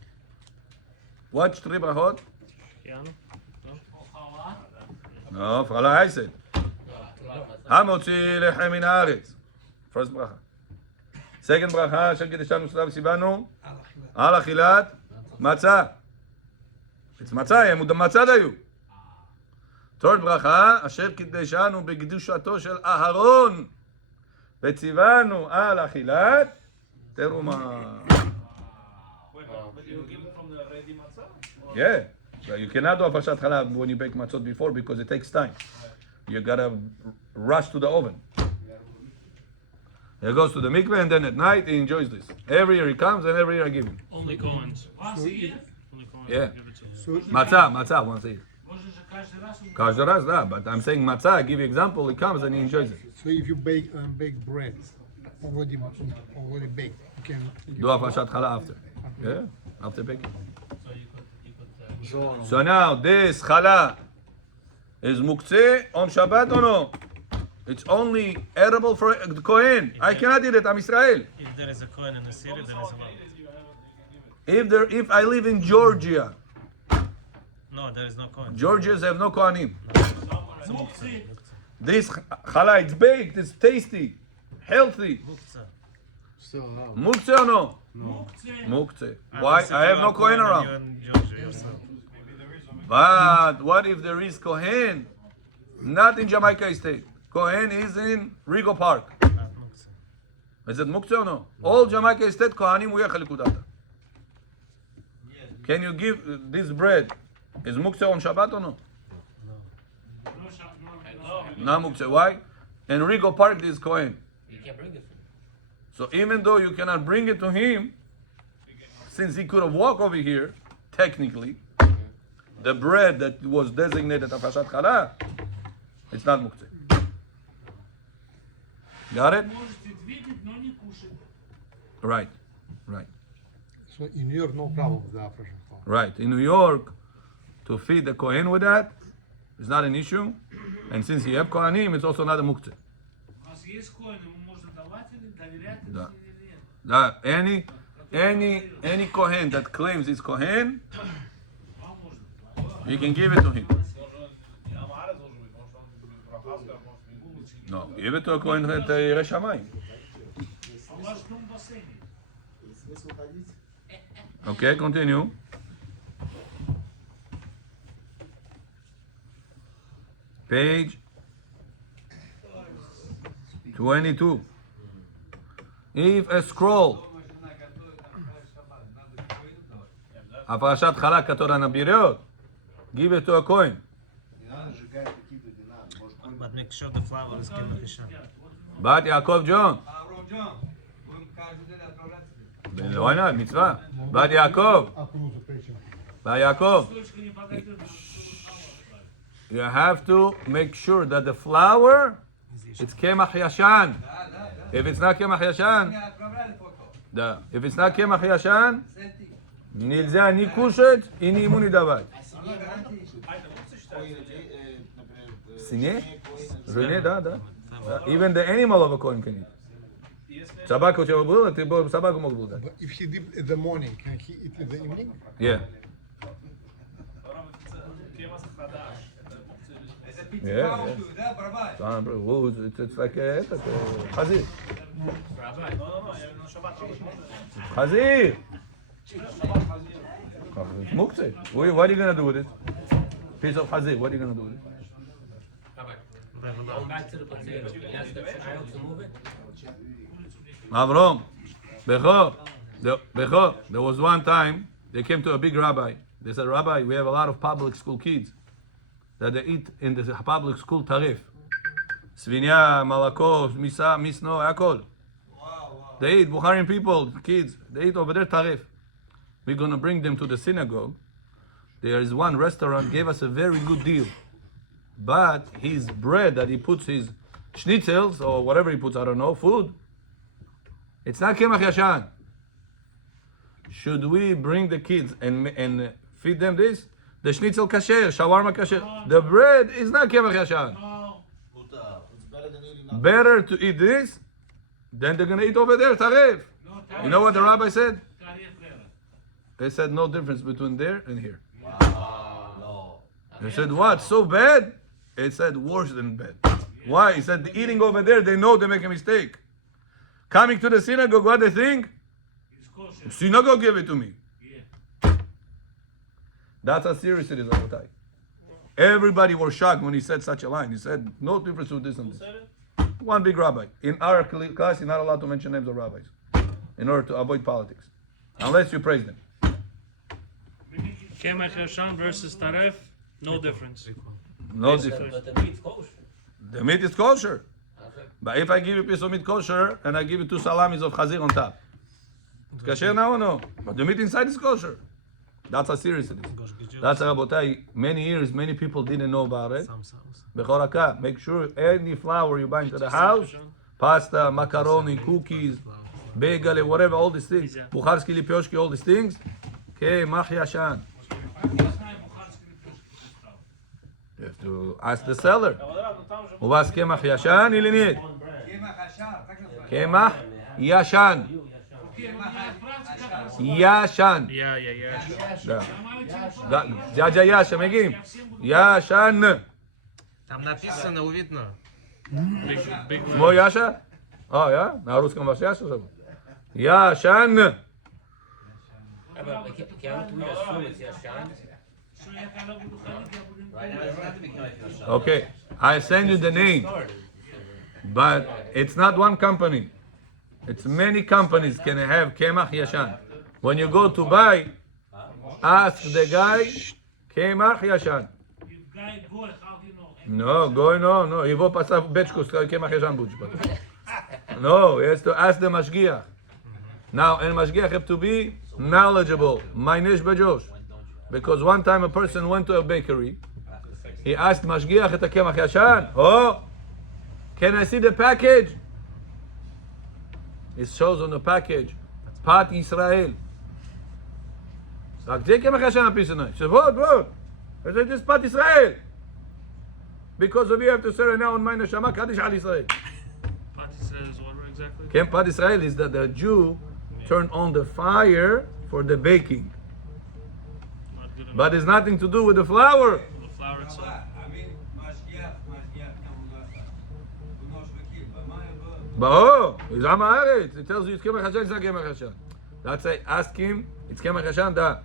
Watch three brachot. Yanu? No, for Allah I said. המוציא לחם מן הארץ. First bracha. Second bracha, של קידשנו שלב סיבנו, על אכילת מצה. It's מצה, הם מצה דיו. Third bracha, אשר קידשנו בקדושתו של אהרון, וציוונו על אכילת תרומה. But you give it from the ready matzah? Yeah. So you cannot do הפרשת חלב when you bake matzot before because it takes time. You gotta rush to the oven. He goes to the mikveh and then at night he enjoys this. Every year he comes and every year I give him. Only Cohen's. Once a year? Only Cohen's. Yeah. Give it to him. So Matzah once a year. Можно же каждый раз он Каждый раз, да. But I'm saying matzah, I give you example, he comes and he enjoys it. so if you bake bread already baked, you can Do הפרשת חלב after. Yeah, after baking. So now this challah is muktzeh on Shabbat or no? It's only edible for the Kohen. I cannot eat it, I'm Israel. If there is a coin in the city, then it's allowed. If I live in Georgia, No, there is no coin. Georgians have no Kohanim. мукцы. This challah, it's baked, it's tasty, healthy. Muktzah. still allowed. Muktzeh or no? Мукцы. Muktzeh. Why? Unless if I have you no are Kohen and around. you're in Georgia yourself. But what if there is Kohen? Not in Jamaica State. Kohen is in Rego Park. Not muktzah. Is it Muktzeh or no? All Jamaica State Kohanim we are. Can you give this bread? Is Muktzeh on Shabbat or no? Not Muktzeh. Why? In Rego Park there is Kohen. You can bring it. So even though you cannot bring it to him, since he could have walked over here, technically, the bread that was designated Afashat Challah, it's not Muktzeh. Got it? Можете двигать, но не кушать. Right. So in New York, no problem with the operation. Right. In New York, to feed the Kohen with that is not an issue. And since you have Kohanim, it's also not a Muktzeh. У нас есть коины, ему можно давать или доверять Да. или нет. Any Kohen that claims he's Kohen, Вам можно. you can give it to him. Амарец должен быть, может он прохаска, может не No, give it to a Kohen that Yireh Shamayim. У вас дом в бассейне. Okay, continue. Page 22. If a scroll, הפרשת חלה כתוב הנבירות, give it to a coin. But make sure the flour is Kemach Yeshon. בת יעקב ג'ון. Why not? מצווה. בת יעקב. בת יעקב. Точка не подойдет. You have to make sure that the flour, it's Kemach Yashan. If it's not Kemach Yashan, if it's not Kemach Yashan, нельзя ни кушать и ни ему не давать. Свинье? Жене, да. Even the animal of a coin can eat. Собака у тебя была, ты бы собаку мог бы дать. But if he did in the morning, can he eat in the evening? Yeah. It's like этот, חזיר. חזיר! מוקצה. What are you going to do with it? Piece of חזיר, what are you going to do with it? Going back to the potato. That's the child to move it. Avrom, Becho, there was one time, they came to a big rabbi. They said, Rabbi, we have a lot of public school kids that they eat in the public school tarif. Svinya, malako, misa, misno, akol. They eat, Bukharin people, kids, they eat over their tarif. We're going to bring them to the synagogue. There is one restaurant, gave us a very good deal. But his bread that he puts his schnitzels, or whatever he puts, I don't know, food, it's not Kemach Yashan. Should we bring the kids and feed them this? The schnitzel kasher, shawarma kasher. The bread is not Kemach Yashan. No. Better to eat this than they're going to eat over there, taref. No, You know what the rabbi said? Тариф лера. They said no difference between there and here. No. They said, what, so bad? It said worse than bad. Why? He said, the eating over there, they know they make a mistake. Coming to the synagogue, what they think? It's kosher. Synagogue give it to me. Yeah. That's how serious it is, Rabotai. Everybody was shocked when he said such a line. He said, no difference with this and this. One big rabbi. In our class, you're not allowed to mention names of rabbis in order to avoid politics. Unless you praise them. Kemach Yeshon versus Taref, no difference. No difference. But the meat's kosher. The meat is kosher. But if I give you a piece of meat kosher and I give you 2 salamis of chazir on top, it's kosher now or no? But the meat inside is kosher. That's how serious it is. That's how, Rabotai, many years, many people didn't know about it. Bechoraka, make sure any flour you buy into the house, pasta, macaroni, cookies, bagel, whatever, all these things, Bukharski lipioshki, all these things, Kemach Yashan. You have to ask the seller. У вас кемах яшан или нет? Кемах яшан. Яшан. Yeah. Да. Да. Дядя Яша, Мегим. Яшан. Там написано, видно. Big Мой Яша? А, я? На русском ваш Яша зовут? Яшан. Yeah, but can't we assume it's Yashan? Right now, it doesn't have to be Kemach Yeshon. Okay, I send you the name, but it's not one company. It's many companies can have Kemach Yashan. When you go to buy, ask the guy, Kemach Yashan. If guy go, how do you know? No, go no. Его поставь бечку, Kemach Yashan будешь потом. No, he has to ask the Mashgiach. Now, and Mashgiach have to be knowledgeable. Mainesh Bajosh. Because one time a person went to a bakery, he asked Mashgiach at Kemach Yashan, oh, can I see the package? It shows on the package, Pat Israel. Sagt, "Kemach Yashan написано." He said, what? I said, this Pat Israel. Because of you have to say right now on my neshama, Kaddish Al Israel. Pat Israel is what exactly? Pat Israel is that the Jew turned on the fire for the baking. But it's nothing to do with the flour. The flour itself. But oh, it's Am Haaretz. It tells you it's Kemach Hashan, it's not Kemach Hashan. That's it. Ask him, it's Kemach Hashan. Da.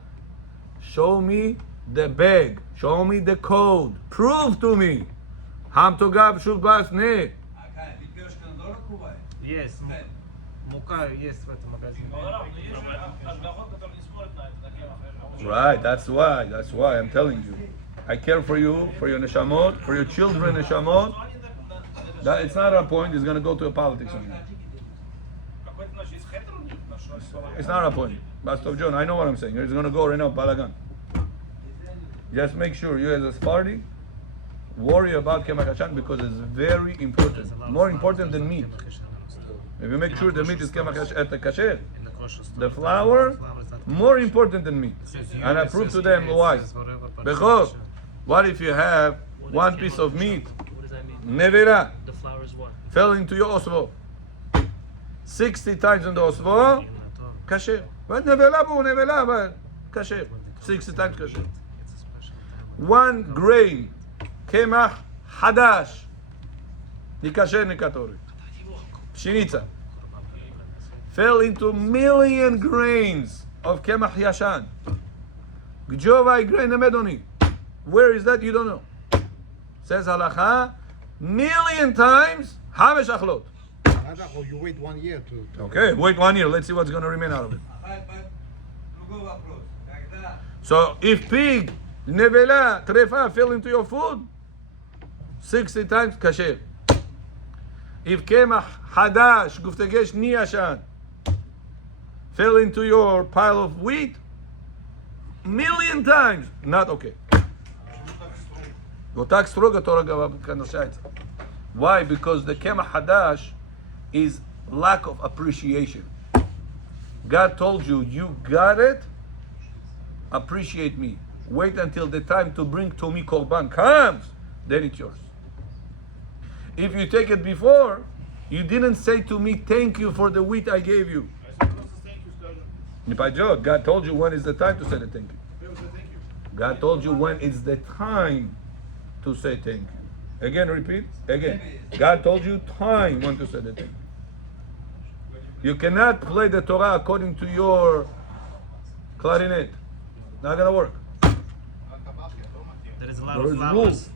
Show me the bag. Show me the code. Prove to me. Ham Togav Shuv Bas Ne. Есть. Мука есть в этом магазине. Right, that's why I'm telling you. I care for you, for your neshamot, for your children neshamot. That it's not a point, it's gonna go to a politics on you. It's not a point. Bast of John, I know what I'm saying. It's gonna go right now, balagan. Just make sure you as a Sephardi worry about Kemach Hashan because it's very important. More important than meat. If you make sure the meat is Kemach Hashan at the kasher, the flour, more important than meat. And I prove to them why. Because what if you have one piece of meat, What does that mean? nevera, The flour is what? fell into your osvo, 60 times in the osvo, kasher. But nevela, but kasher. 60 times kasher. 1 grain, kemach hadash, ni kasher ni katori. Pshenica. Fell into 1,000,000 grains of Kemach Yashan. Gjovai grain amedoni. Where is that? You don't know. Says halacha, 1,000,000 times, Hamesh achlot. You wait 1 year to Okay, wait 1 year. Let's see what's going to remain out of it. So if pig, nevela, trefa fell into your food, 60 times kasher. If kemach hadash, guftegesh niyashan, fell into your pile of wheat, 1,000,000 times, not okay. Вот так строго Тора кончается. Why? Because the kemach hadash is lack of appreciation. God told you, you got it, appreciate me. Wait until the time to bring to me korban comes, then it's yours. If you take it before, you didn't say to me, thank you for the wheat I gave you. God told you when is the time to say the thank you. People say thank you. God told you when is the time to say thank you. Again, repeat. Again. God told you time when to say the thank you. You cannot play the Torah according to your clarinet. Not gonna work. There is a lot There of is flowers. rules.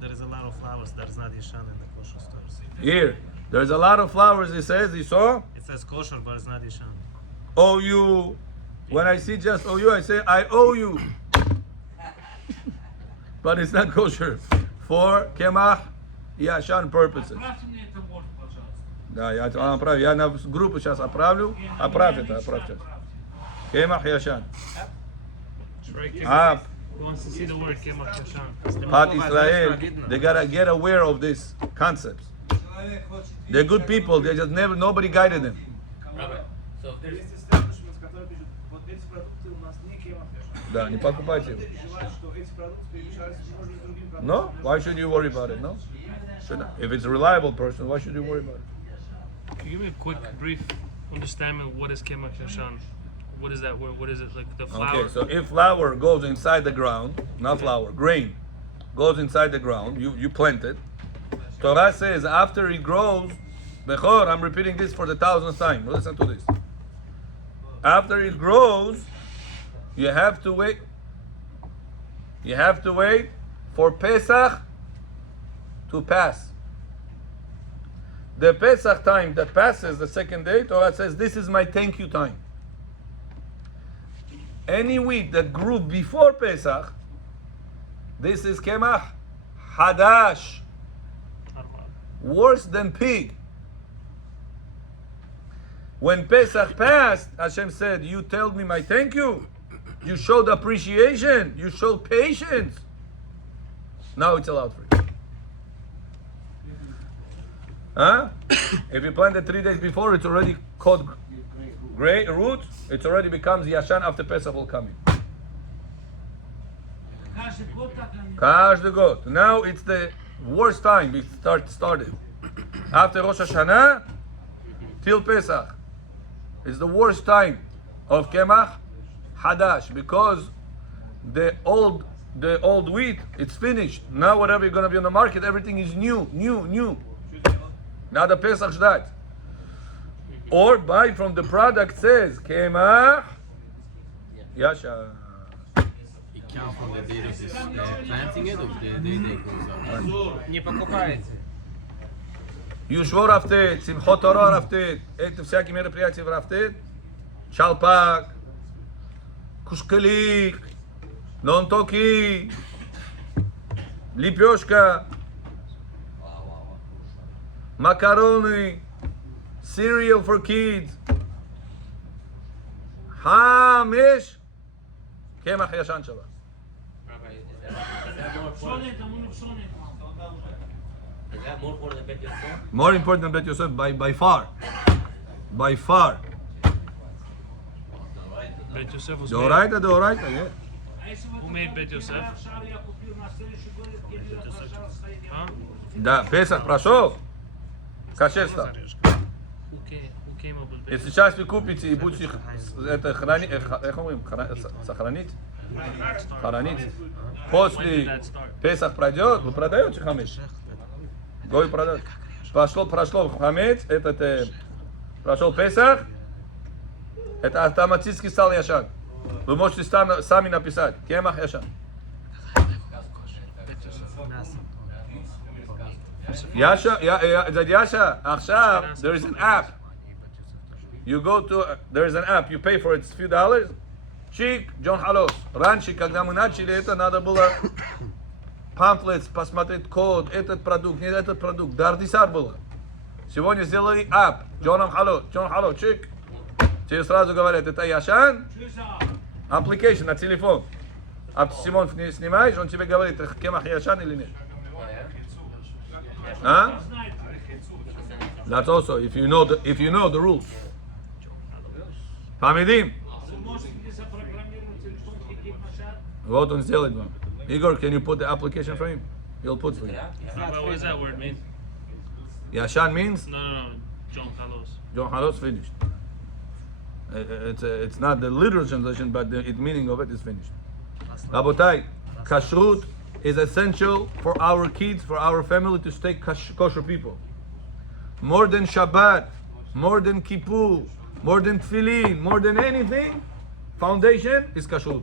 There is a lot of flowers. That is not Yeshon in the kosher stores. Here, there's a lot of flowers. He says. You saw? It says kosher, but it's not Yeshon. Owe you. When I see just owe you, I say I owe you. But it's not kosher for Kemach Yashan purposes. Отправьте мне это вот, пожалуйста. Да, я отправлю. Я на группу сейчас отправлю. Отправь это, отправь сейчас. Kemach Yashan. Up. Who wants to see the word Kemach Yashan? Pat Israel. They gotta get aware of these concepts. They're good people. They just never. Nobody guided them. Rabbi, so if there's Есть establishments, которые пишут, вот эти продукты у нас не Kemach Yeshon. Да, не покупайте его. Желают, что эти продукты перемешались с может быть, другим продуктом. No? Why should you worry about it? No? Should not. If it's a reliable person, why should you worry about it? Can you give me a quick, brief understanding of what is Kemach Yashan? What is that word? What is it? Like the flour? Okay, so if flour goes inside the ground, not flour, grain goes inside the ground, you plant it. Torah says after it grows, Bechor, I'm repeating this for the 1000th time. Listen to this. After it grows, you have to wait. You have to wait for Pesach to pass. The Pesach time that passes, the second day, Torah says, this is my thank you time. Any wheat that grew before Pesach, this is Kemach Hadash. Worse than pig. When Pesach passed, Hashem said, you told me my thank you. You showed appreciation. You showed patience. Now it's allowed for you. Huh? If you planted 3 days before, it's already caught gray roots. It already becomes Yashan after Pesach will come in. Каждый год так они. Каждый год. Now it's the worst time. It started. After Rosh Hashanah till Pesach. It's the worst time of Kemach Hadash because the old wheat, it's finished. Now whatever you're going to be on the market, everything is new. Now the Pesach Shdat. Or buy from the product says Kemach Yasha. It counts from the day of this planting it or the day that it goes up? не покупаете. Юшво рафтет, Симхот Тора рафтет, это всякие мероприятия в рафтет, чалпак, кушкалик, нонтоки, лепешка, макароны, cereal for kids, хамеш, Kemach Yashan Shabbat. Rabbi, is that more Пшоне important? это мы пшоне. Is that more important than Bet Yosef? More important than Bet Yosef by far. By far. Bet Yosef was made. Deoraita, yeah. А если Who вот made Bet Yosef? шар я купил на следующий год, я пожалуйста, Huh? Да, Песах прошел. Кошер стал. Who came up with Bet И Yosef? сейчас вы купите и будете это хранить, сохранить. Хранить. После Песах пройдет, вы продаете хамец. Гой продает. Прошло хамец, прошел Песах, это автоматически стал Яшан. Вы можете сами написать. Кемах Яшан. Yasha, עכשיו, there is an app. You go to, there is an app, you pay for it, it's a few dollars. Чик, Джон Халос. Раньше, когда мы начали это, надо было pamphlets, посмотреть код, этот продукт, не этот продукт. Дардисар было. Сегодня сделали app. Джон Халос, чик. Тебе сразу говорят, это Яшан, application на телефон. А ты, Симон, снимаешь, он тебе говорит, Кемах Яшан или нет. Huh? That's also if you know the rules. Хамидим. Вы можете мне запрограммировать телефон, какие машат? Вот он сделает вам. Igor, can you put the application for him? He'll put for you. Rabbi, what does that word mean? Yashan means No. John Carlos. John Halos finished. It's not the literal translation, but the meaning of it is finished. Rabotai, kashrut is essential for our kids, for our family to stay kosher people. More than Shabbat, more than Kippur, more than Tefillin, more than anything, foundation is kashrut.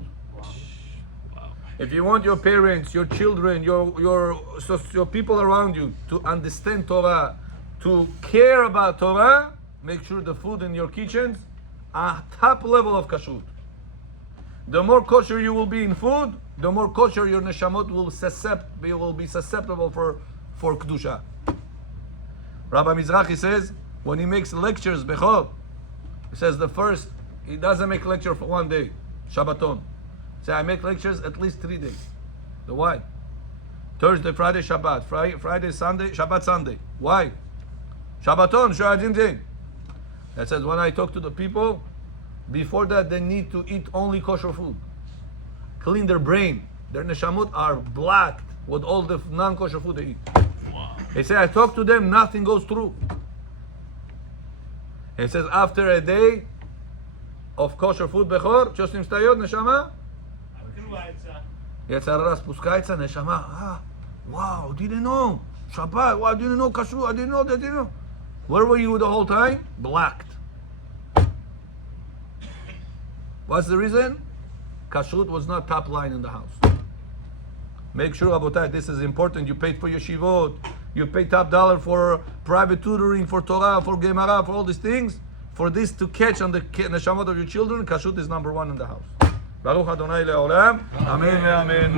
If you want your parents, your children, your people around you to understand Torah, to care about Torah, make sure the food in your kitchens are top level of kashrut. The more kosher you will be in food, the more kosher your neshamot will be susceptible for kedusha. Rabbi Mizrahi says when he makes lectures bechor, he says he doesn't make lecture for one day, Shabbaton. Say I make lectures at least 3 days. The why? Thursday, Friday, Shabbat. Friday, Sunday, Shabbat, Sunday. Why? Shabbaton, Shadin. That says when I talk to the people, before that they need to eat only kosher food. Clean their brain. Their neshamot are blacked with all the non-kosher food they eat. Wow. He said, I talk to them, nothing goes through. He says, after a day of kosher food, bechor, chosim stayot, neshama, Yetzirah spускается, neshama, wow, didn't know. Shabbat, wow, didn't know kashrut, I didn't know. Where were you the whole time? Blacked. What's the reason? Kashrut was not top line in the house. Make sure, Rabotai, this is important. You paid for yeshivot. You pay top dollar for private tutoring, for Torah, for Gemara, for all these things. For this to catch on the neshamot of your children, kashrut is number one in the house. Baruch Adonai le'olam. Amen. Amen.